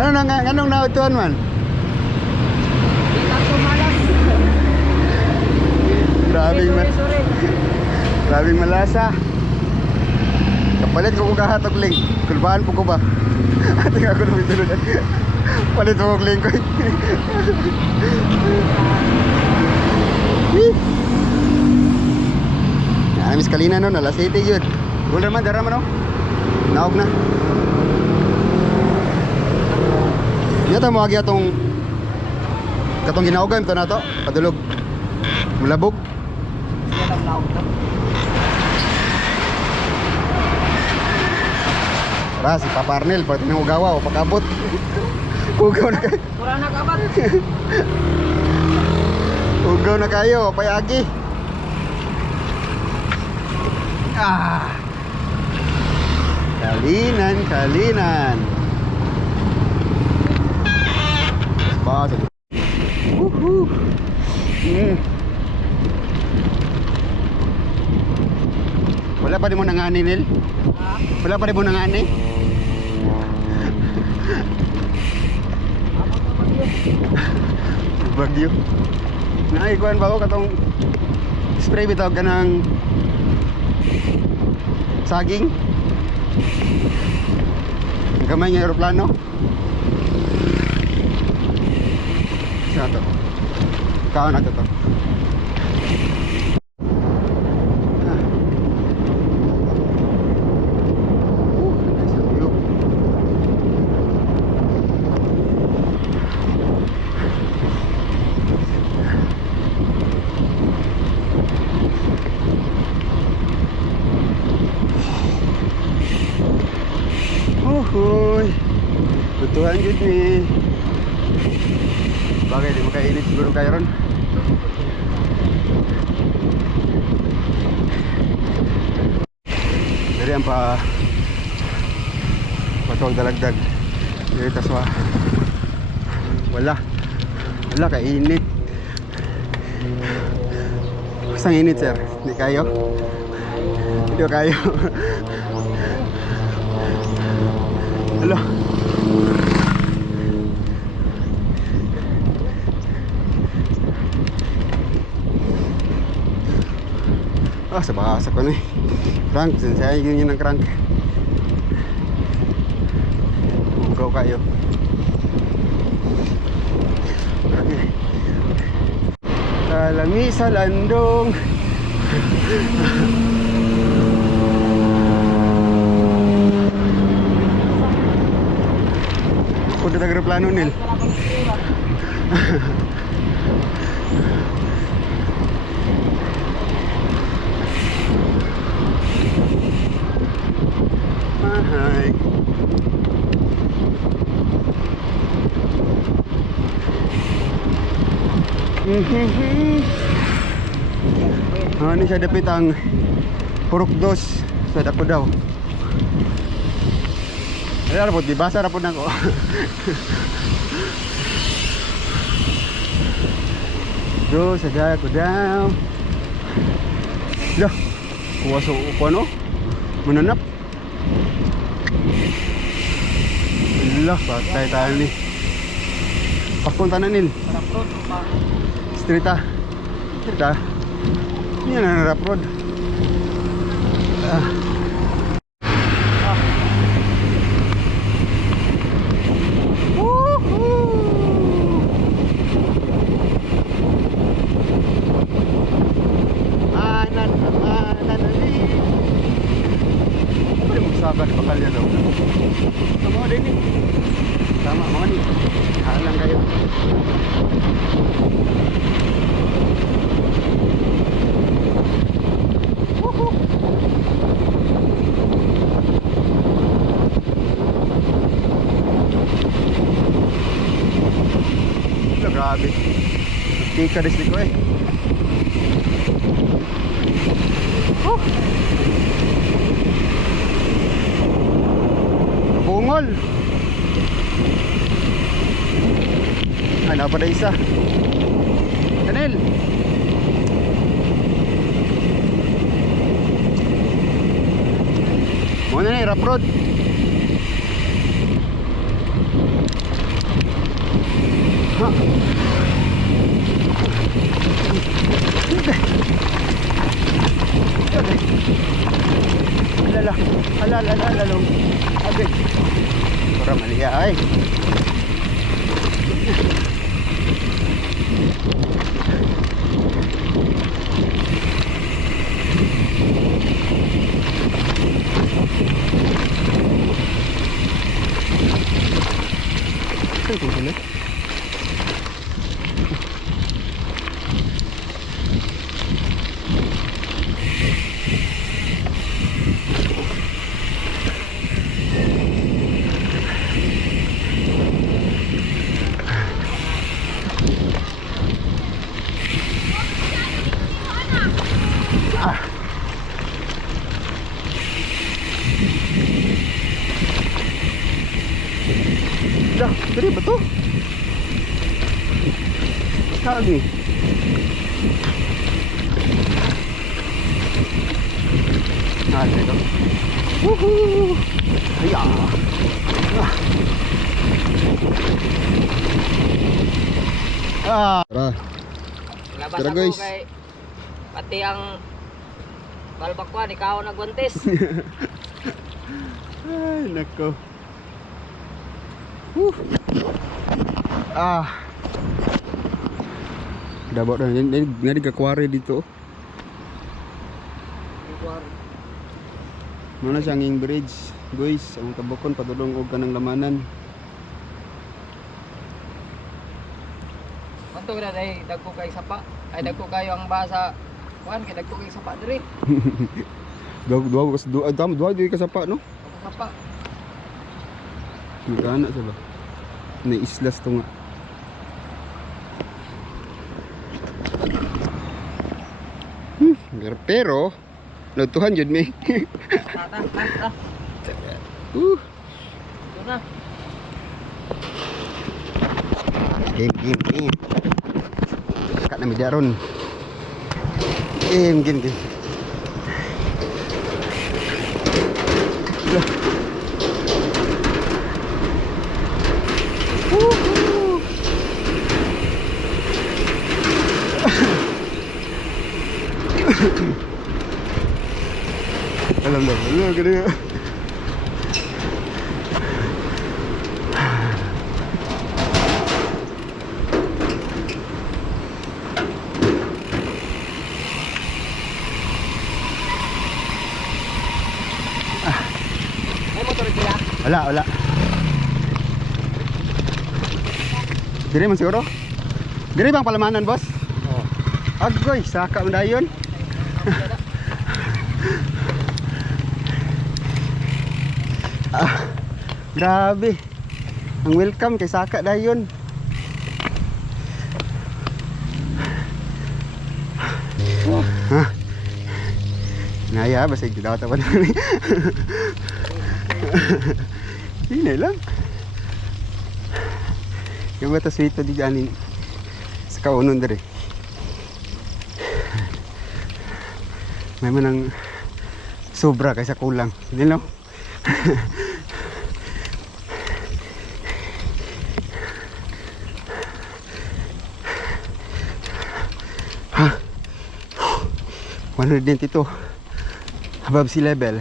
Anong nautuan man? Grabing malasa. Kapalit ko kahatog link. Kulbahan po ko ba? Ating ako namin tulungan. Palit mo kong link ko. Miss Kalina no, alas 7 yun. Gula naman, dara man no. Naog na. Yata mo agi atong katong ginaogan to na to. Padulog. Mulabog. Tara, si Papa Arnel, pag tinangugawa o pagkabot. Ugaw na kayo. Mura na kabat. Ugaw na kayo, payagi. Kalinan. Basag. Wala pa din mo nangani, Nil? Wala pa din mo nangani? Bagyo. Naikuan ba ako katong spray bitawag ka ng saging? Ang kamay ng aeroplano? Saan ito? Kaon na ito to. Uhuy, butuhan yun ni. Bagay, di makainit siguro kayo ron. Dari ang patawag dalagdag. Dari taswa. Wala kainit. Kusang init sir, hindi kayo? Hindi kayo. Halo. Sa baka ko ni crank, saya yun ng crank. Ugaw kayo. Okay. Kalami sa landong. Punta ng aeroplano, Nil. Hi. Ano siya dapit ang purok dos sa dako daw. Ay, rapod, dibasa rapod na ko. Do, sa dako daw. Dah, kuwaso ko ano? Mananap. Allah, patay tayo ni. Papunta na Nil. Street ah. Street ah. Yan ang rap road. Sabar bakal ya daw. Tama din ni. Tama mo ni. Halang kayo. Grabe. Tika dis ko eh. Bungol. Ay, napada isa. Kanil. Muna na, rough road. Alala, alala, agay. Para maliya ay. Saan ito sila? Dah, tadi betul. Lagi. Nah, itu. Wuhuu. Ya. Tara. Labas Tara, ako guys. kay pati ang balbakwan, ikaw nagwantis. Ay, nako. Dabok dah. Ini di kakwari dito. Mana siyang bridge, guys. Ang tabokon padulong og kanang lamanan. Kanto na day dagko kay sapa. Ay dagko kayo ang basa. Kuan kay dagko kay sapa diri. Dua di kasapa no. Sapa. Magkana sila. Na islas to nga. Pero lutuhan jud mi. Tata. Ito na. Game. Kat na media ron. Game. Alam dah, gede. May motor sila. Wala. Diri man siguro? Diri bang palamanan, boss? Oh. Agoy, saka man dayon. Grabe. Ang welcome kay saka dayon. Ha? Naya basta kita tapan ni. Ini lang. Yung bata sweeto di janin sa kaunon dere. May manang sobra kaysa kulang. Hindi no? Ha? 122 above sea level.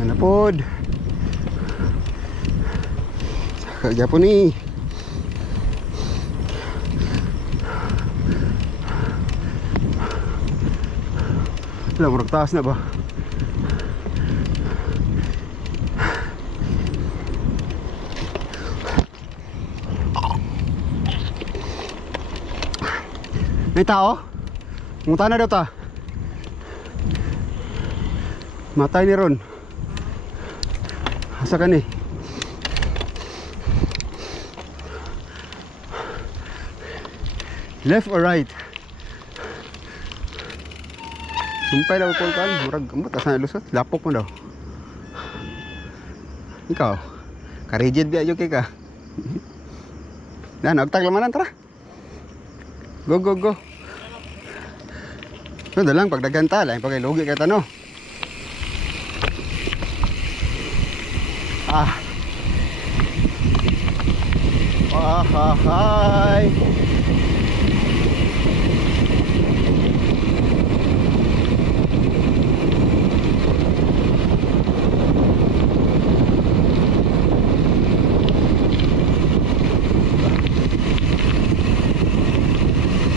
Ano pod? Saka Japon ni. Alam, murag taas na ba? May tao? Munta na daw ta. Matay ni Ron. Asa ka ni? Left or right? Sumpay daw ko kan, murag ambot asa na lusot, lapok mo daw. Ikaw, ka-rigid biya jud kay ka. Na, nagtaglamanan tara. Go, go, go. Ito na lang, pagdaganta lang, pagkailugi ka tano. Ah. Hi.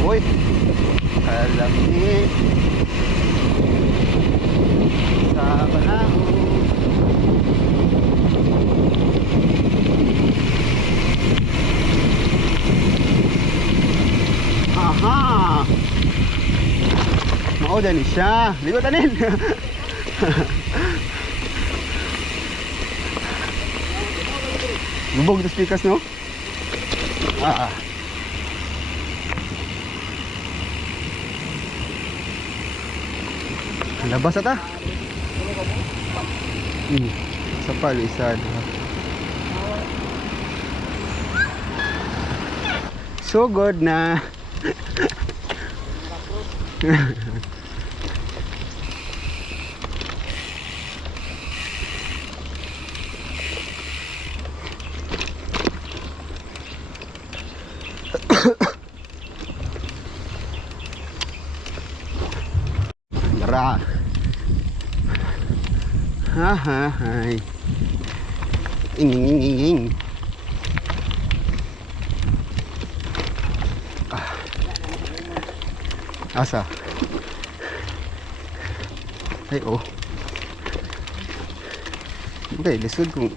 Uy, kalamig sa panahon. Aha! Mao din siya. Ligot anin. Lubog the speakers no? Ah. Labas ata. Sa palisad. So good na. Dara. Hai. Ing. Asa? Ay, oh. Okay, lisod kung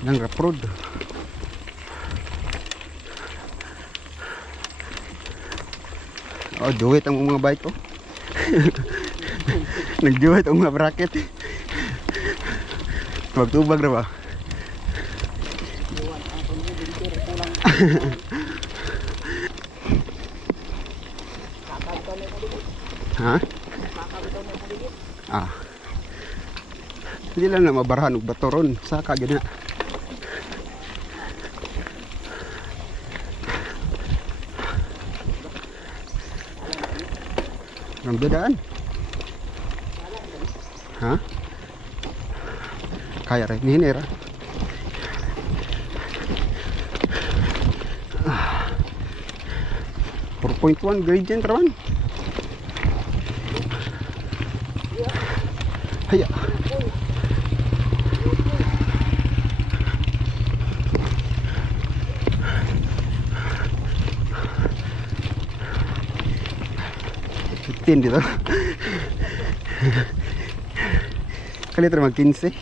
nang raprod. Oh, duwit ang mga bike, oh. Nagduwit ang mga bracket. Tubag-tubag na ba? Ha? Ah. Hindi lang na mabarahan og bato ron. Saka gyud na. Ang dadaan. Ha? Kaya rin. Nihinira. 4.1 gradient raman. Haya. Tin dito. Kali terima 15.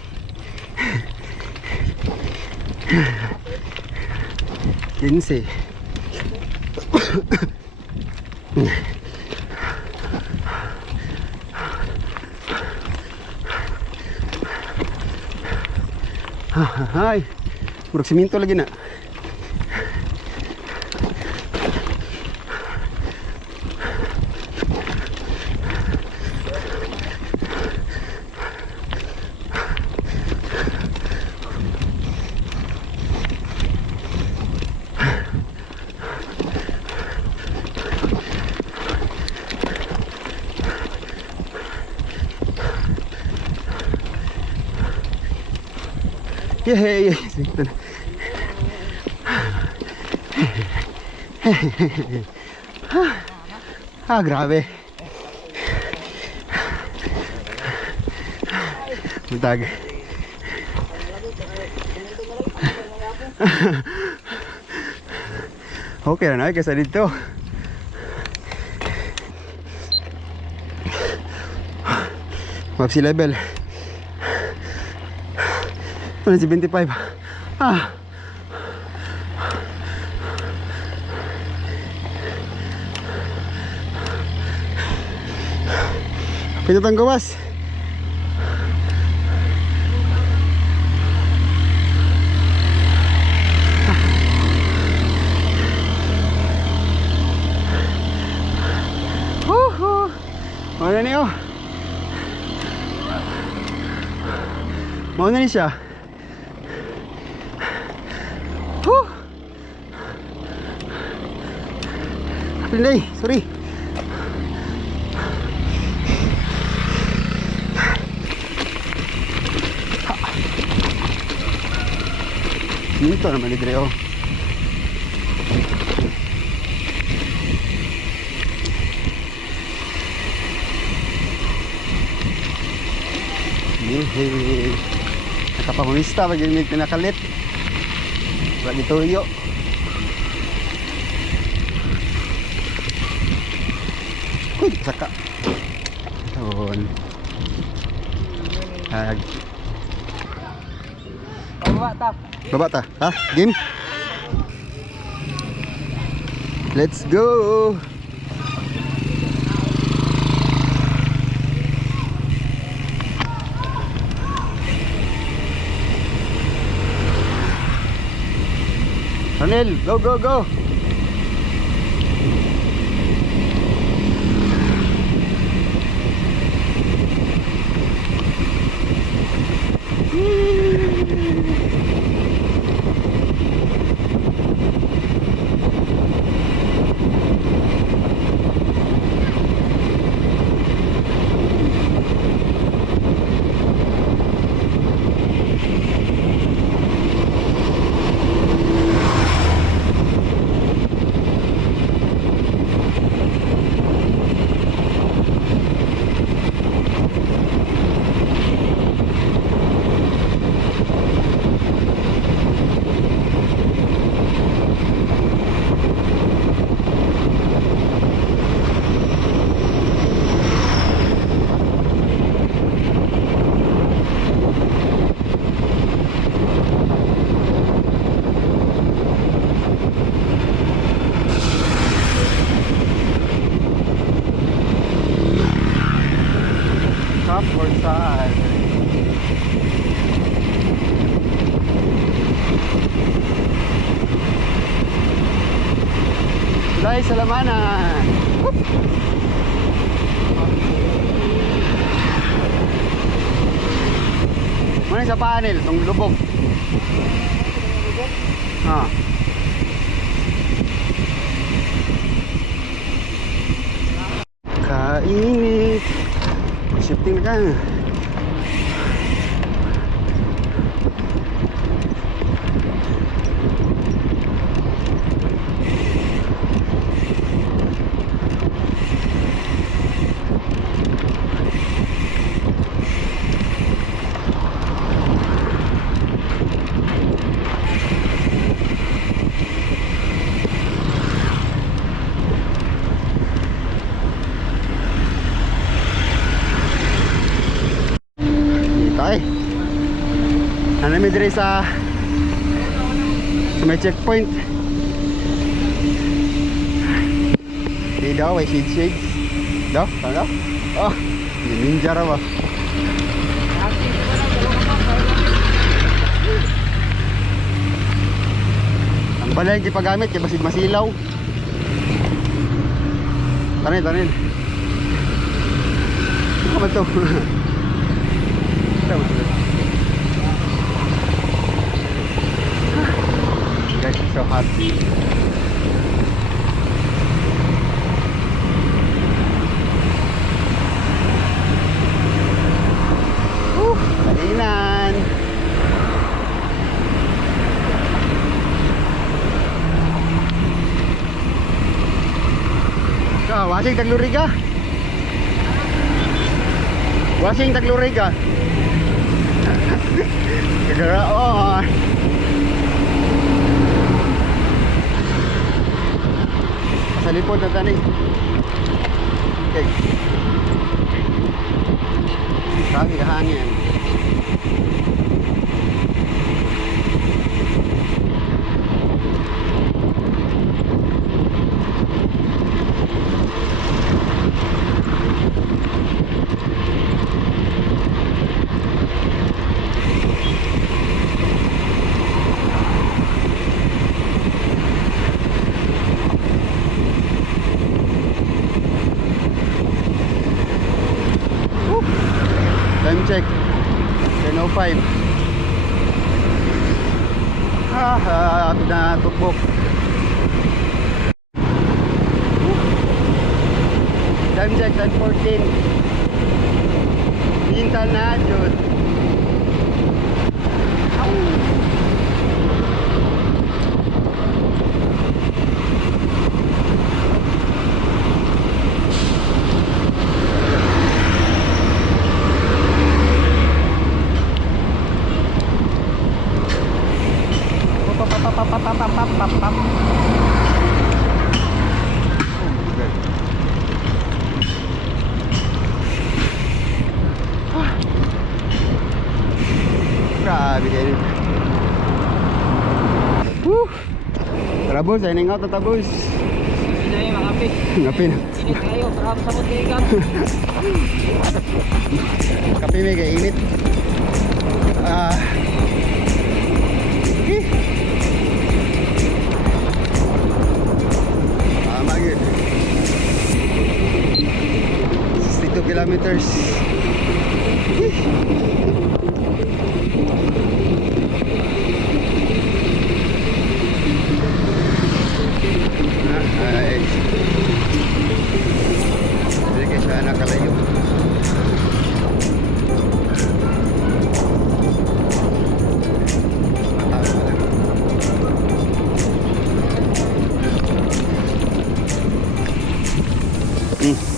Hai, murag siminto lagi na. Yay! Ah, grabe. Buntag. Okay na kaysa dito. Maxi level. 25. Ah. Pinatang gawas. Mana ni oh? Mana ni siya? Pinday. Sorry. Dito naman ni Dre, oh. Hehe. Nakapamista pag yung pinakalit. Lagi tuyo. Uy, saka. Doon. Hag. Baba ta. Baba ta, ha? Game? Let's go! Ranil, go, go, go! Top or side? Guys, salamanan. Mana sa panel, tong lubog. Ha. Kainit. Shifting na ka. Tay. Ano mi diri sa may checkpoint. Di daw ay shades. Daw, ano? Oh, ninja ra ba? Ang balay di pagamit kay basid masilaw. Tanin, tanin. Ano ba to? Guys, it's so hot. Kainan. Wasing tagluri ka? Wasing tagluri ka? Kagaraon. Sa lipod na tani. Okay. Sabi kahangin. Time check 10:05. Haha, na tukbok. 2014. Minsan na, Diyos. Grabe kayo. Woo! Tara boss, signing out na ta boss. Hindi na mga kapit. Ngapin. Init kayo, marami sa muntikan. Kape may kaya init. Magid 62 kilometers. Ay, hindi kayo siya nakalayo. Hmm.